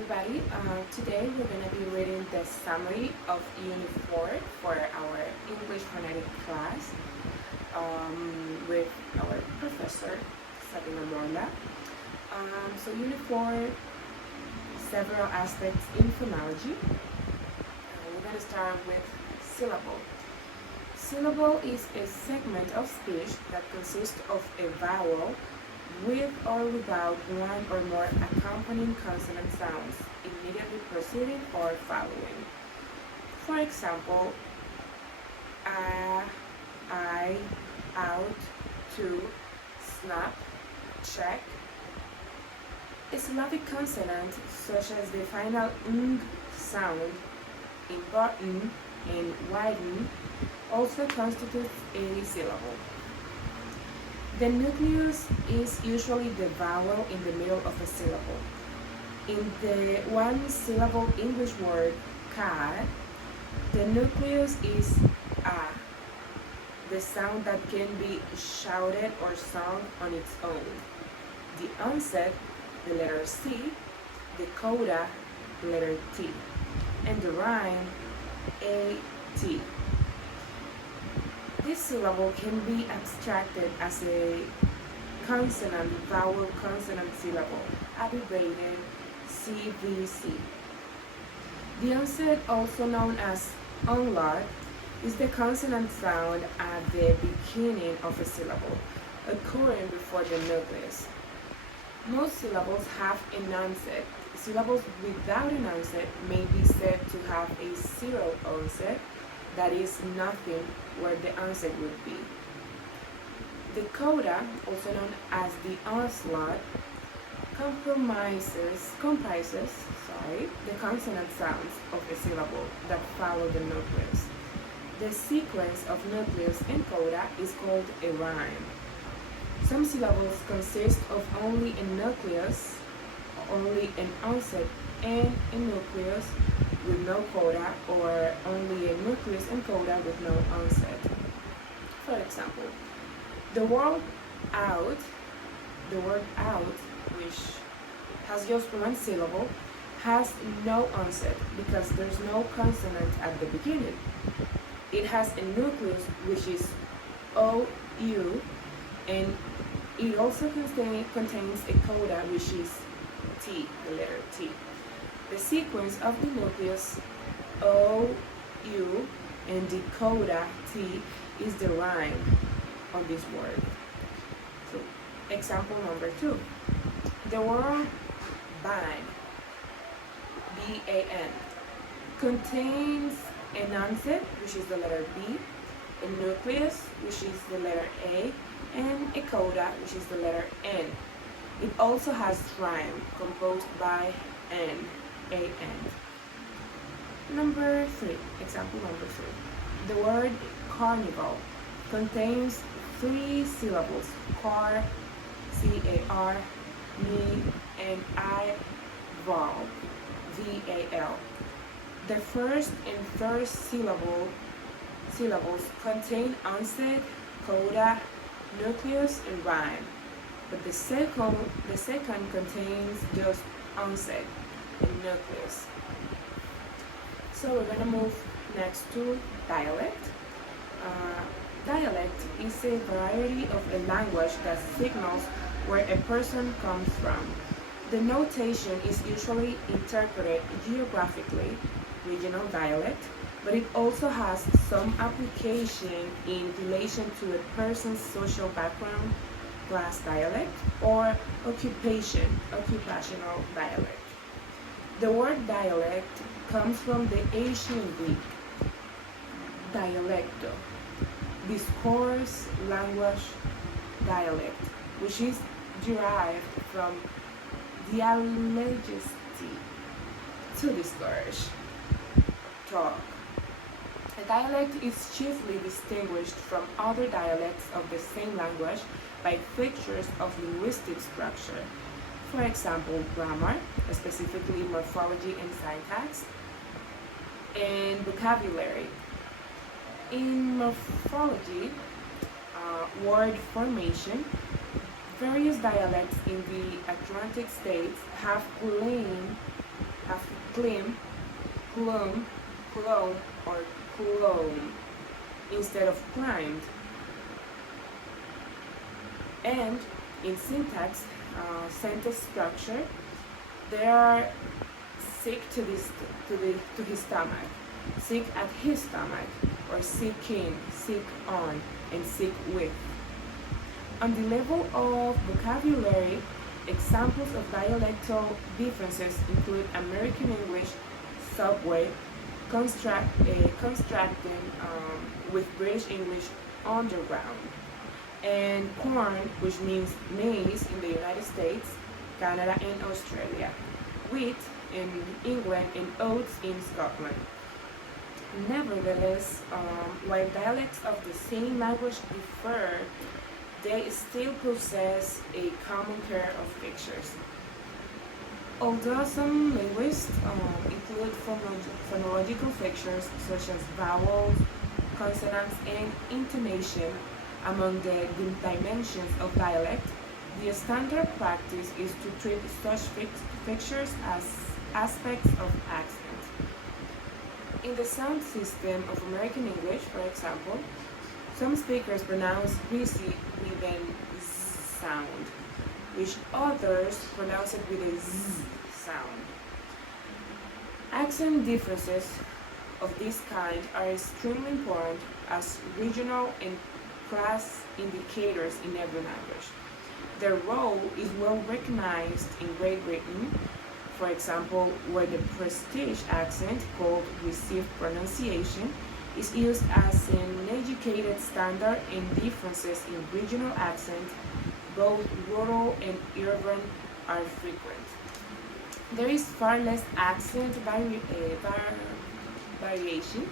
everybody. Today we're going to be reading the summary of Unit 4 for our English phonetic class with our professor, Sabino Morla. So Unit 4, several aspects in phonology. We're going to start with syllable. Syllable is a segment of speech that consists of a vowel with or without one or more accompanying consonant sounds immediately preceding or following. For example, I, out, to, snap, check. A syllabic consonant such as the final ng sound in button and widen also constitutes a syllable. The nucleus is usually the vowel in the middle of a syllable. In the one-syllable English word cat, the nucleus is a, the sound that can be shouted or sung on its own. The onset, the letter C, the coda, the letter T, and the rhyme, A-T. This syllable can be abstracted as a consonant, vowel consonant syllable, abbreviated CVC. The onset, also known as umlaut, is the consonant sound at the beginning of a syllable, occurring before the nucleus. Most syllables have an onset. Syllables without an onset may be said to have a zero onset, that is nothing where the onset would be. The coda, also known as the onslaught, comprises the consonant sounds of a syllable that follow the nucleus. The sequence of nucleus and coda is called a rhyme. Some syllables consist of only a nucleus, only an onset and a nucleus with no coda, or only a nucleus and coda with no onset. For example, the word out, which has just one syllable, has no onset because there's no consonant at the beginning. It has a nucleus which is OU, and it also contains a coda which is T, the letter T. The sequence of the nucleus OU and the coda T is the rhyme of this word. So, example number 2. The word ban, B-A-N, contains an onset, which is the letter B, a nucleus, which is the letter A, and a coda, which is the letter N. It also has rhyme, composed by N, A-N. Number 3, example number 3. The word carnival contains 3 syllables, car, C-A-R, me, and I, val, V-A-L. The first and third syllables contain onset, coda, nucleus, and rhyme, but the second contains just onset and nucleus. So we're going to move next to dialect. Dialect is a variety of a language that signals where a person comes from. The notation is usually interpreted geographically, regional dialect, but it also has some application in relation to a person's social background, class dialect, or occupational dialect. The word dialect comes from the ancient Greek dialecto, discourse, language, dialect, which is derived from dialogisty, to discourse, talk. A dialect is chiefly distinguished from other dialects of the same language by features of linguistic structure. For example, grammar, specifically morphology and syntax, and vocabulary. In morphology, word formation, various dialects in the Atlantic states have claimed climb, plume, clone, or clone instead of climbed. And in syntax, sentence structure, there are sick to his stomach, sick at his stomach, or sick in, sick on, and sick with. On the level of vocabulary, examples of dialectal differences include American English, subway, constructing with British English, underground, and corn, which means maize in the United States, Canada, and Australia, wheat in England, and oats in Scotland. Nevertheless, while dialects of the same language differ, they still possess a common pair of features. Although some linguists include phonological features such as vowels, consonants, and intonation among the dimensions of dialect, the standard practice is to treat such features as aspects of accent. In the sound system of American English, for example, some speakers pronounce greasy with an Z sound, which others pronounce it with a Z sound. Accent differences of this kind are extremely important as regional and class indicators in every language. Their role is well recognized in Great Britain, for example, where the prestige accent, called received pronunciation, is used as an educated standard, and differences in regional accent, both rural and urban, are frequent. There is far less accent variation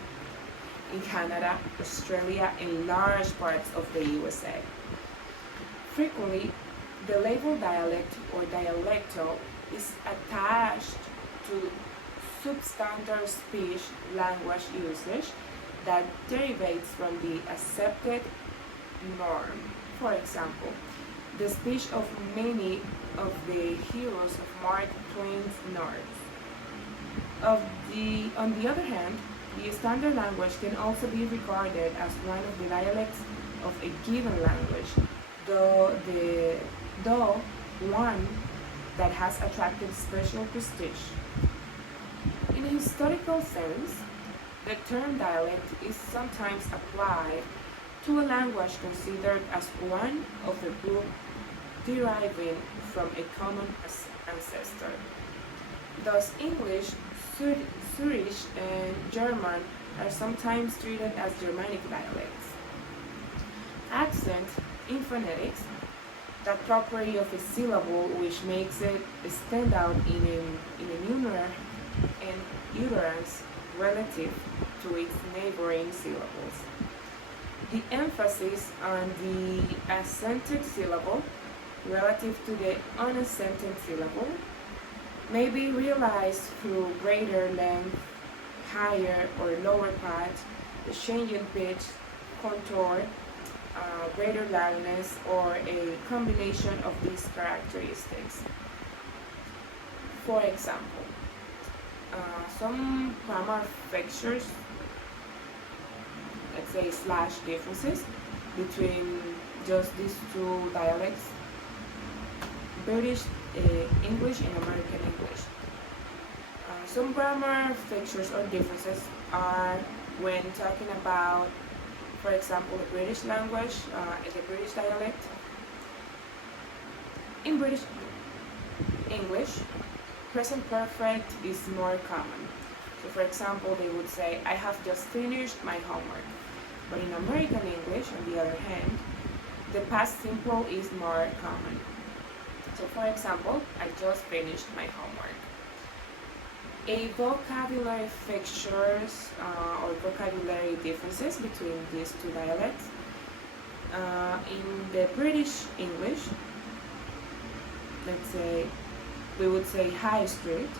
in Canada, Australia, and large parts of the USA. Frequently, the label dialect or dialectal is attached to substandard speech language usage that derivates from the accepted norm. For example, the speech of many of the heroes of Mark Twain's novels. On the other hand, the standard language can also be regarded as one of the dialects of a given language, though one that has attracted special prestige. In a historical sense, the term dialect is sometimes applied to a language considered as one of a group deriving from a common ancestor. Thus, English, Swedish, and German are sometimes treated as Germanic dialects. Accent in phonetics, that property of a syllable which makes it stand out in a numeral and utterance relative to its neighboring syllables. The emphasis on the accented syllable relative to the unaccented syllable may be realized through greater length, higher or lower pitch, the change in pitch, contour, greater loudness, or a combination of these characteristics. For example, some grammar features, let's say slash differences between just these two dialects, British English and American English. Some grammar features or differences are when talking about, for example, the British language and the British dialect. In British English, present perfect is more common. So for example, they would say, I have just finished my homework. But in American English, on the other hand, the past simple is more common. So for example, I just finished my homework. A vocabulary features or vocabulary differences between these two dialects. In the British English, let's say, we would say High Street,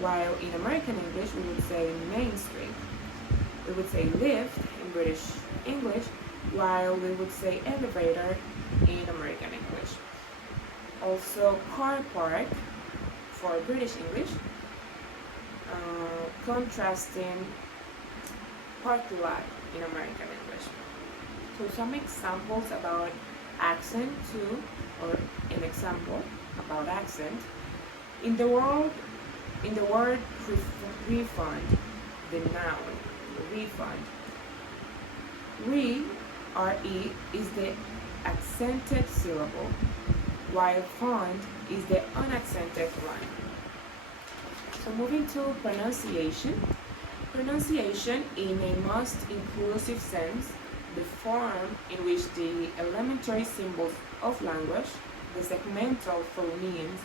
while in American English we would say Main Street. We would say lift in British English, while we would say elevator in American English. Also, car park for British English contrasting particular in American English. So some examples about accent too, or an example about accent. In the word refund, the noun refund, re is the accented syllable, while fund is the unaccented one. So moving to pronunciation. Pronunciation in a most inclusive sense, the form in which the elementary symbols of language, the segmental phonemes,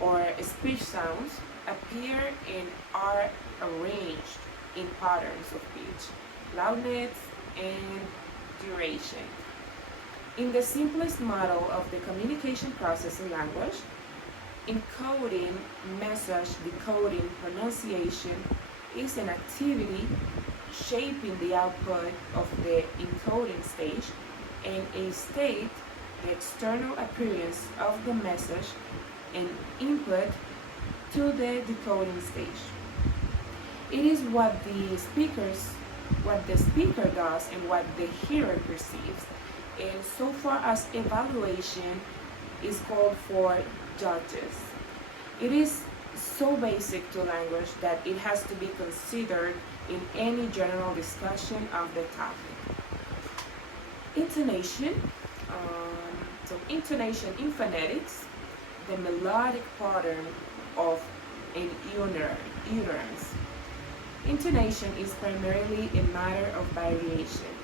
or speech sounds appear and are arranged in patterns of pitch, loudness, and duration. In the simplest model of the communication process in language, encoding, message, decoding, pronunciation is an activity shaping the output of the encoding stage and a state, the external appearance of the message and input to the decoding stage. It is what the speaker does and what the hearer perceives. And so far as evaluation is called for judges, it is so basic to language that it has to be considered in any general discussion of the topic. Intonation. Intonation in phonetics, the melodic pattern of an utterance. Intonation is primarily a matter of variation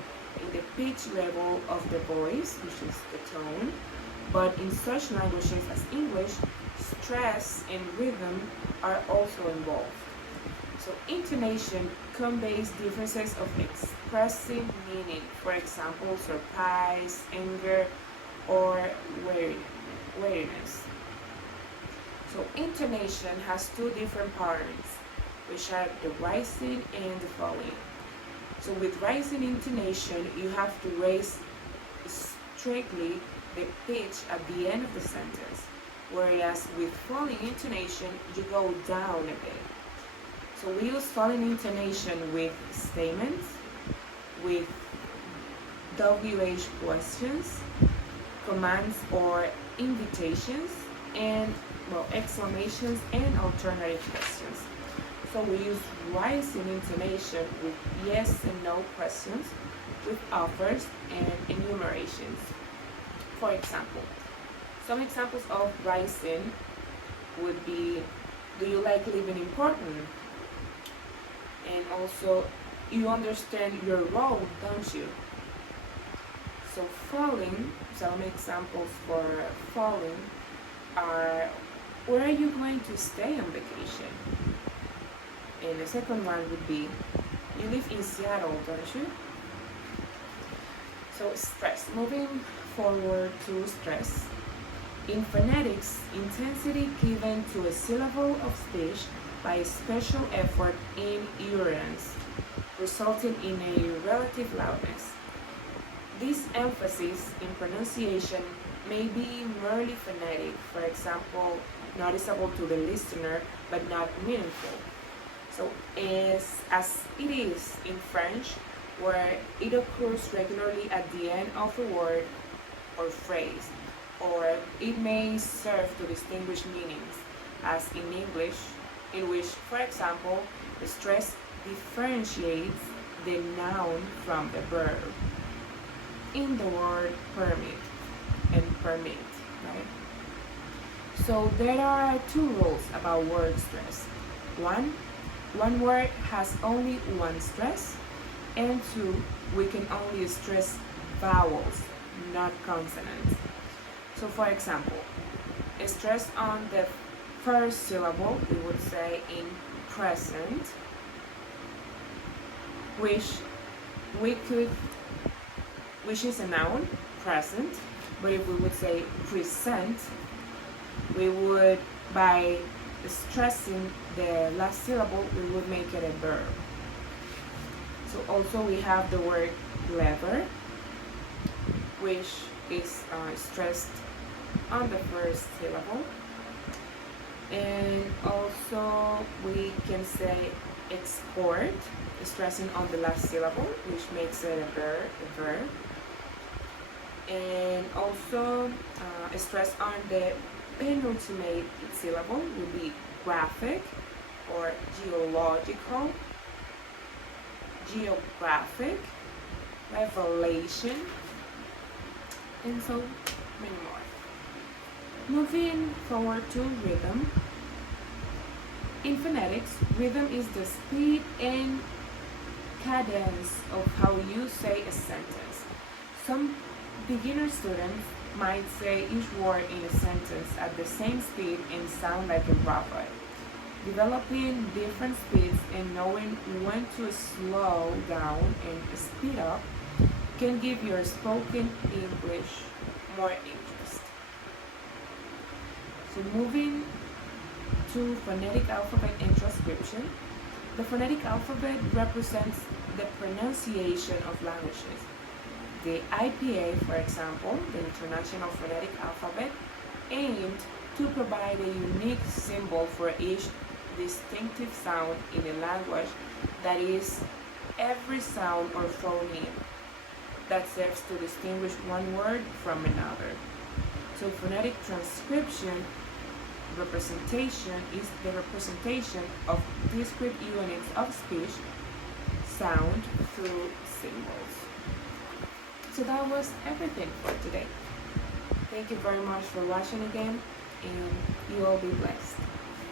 in the pitch level of the voice, which is the tone, but in such languages as English, stress and rhythm are also involved. So intonation conveys differences of expressive meaning, for example, surprise, anger, or weariness. So intonation has two different patterns, which are the rising and the falling. So with rising intonation, you have to raise strictly the pitch at the end of the sentence, whereas with falling intonation, you go down a bit. So we use falling intonation with statements, with WH questions, commands or invitations, and exclamations and alternative questions. So we use rising intonation with yes and no questions, with offers and enumerations. For example, some examples of rising would be, do you like living in Portland? And also, you understand your role, don't you? So falling, some examples for falling are, where are you going to stay on vacation? And the second one would be, you live in Seattle, don't you? So stress. Moving forward to stress. In phonetics, intensity given to a syllable of speech by a special effort in utterance, resulting in a relative loudness. This emphasis in pronunciation may be merely phonetic, for example, noticeable to the listener but not meaningful. So as it is in French, where it occurs regularly at the end of a word or phrase, or it may serve to distinguish meanings, as in English, in which, for example, the stress differentiates the noun from the verb. In the word permit and permit, right? So there are two rules about word stress. One word has only one stress, and two, we can only stress vowels, not consonants. So for example, a stress on the first syllable, we would say in present, which is a noun, present, but if we would say present, we would, by stressing the last syllable, we would make it a verb. So also we have the word clever, which is stressed on the first syllable. And also we can say export, stressing on the last syllable, which makes it a verb. And also stress on the penultimate syllable would be graphic or geological, geographic, revelation, and so many more. Moving forward to rhythm. In phonetics, rhythm is the speed and cadence of how you say a sentence. Some beginner students might say each word in a sentence at the same speed and sound like a robot. Developing different speeds and knowing when to slow down and speed up can give your spoken English more interest. So moving to phonetic alphabet and transcription. The phonetic alphabet represents the pronunciation of languages. The IPA, for example, the International Phonetic Alphabet, aimed to provide a unique symbol for each distinctive sound in a language, that is, every sound or phoneme that serves to distinguish one word from another. So phonetic transcription representation is the representation of discrete units of speech, sound, through symbols. So that was everything for today. Thank you very much for watching again, and you all be blessed.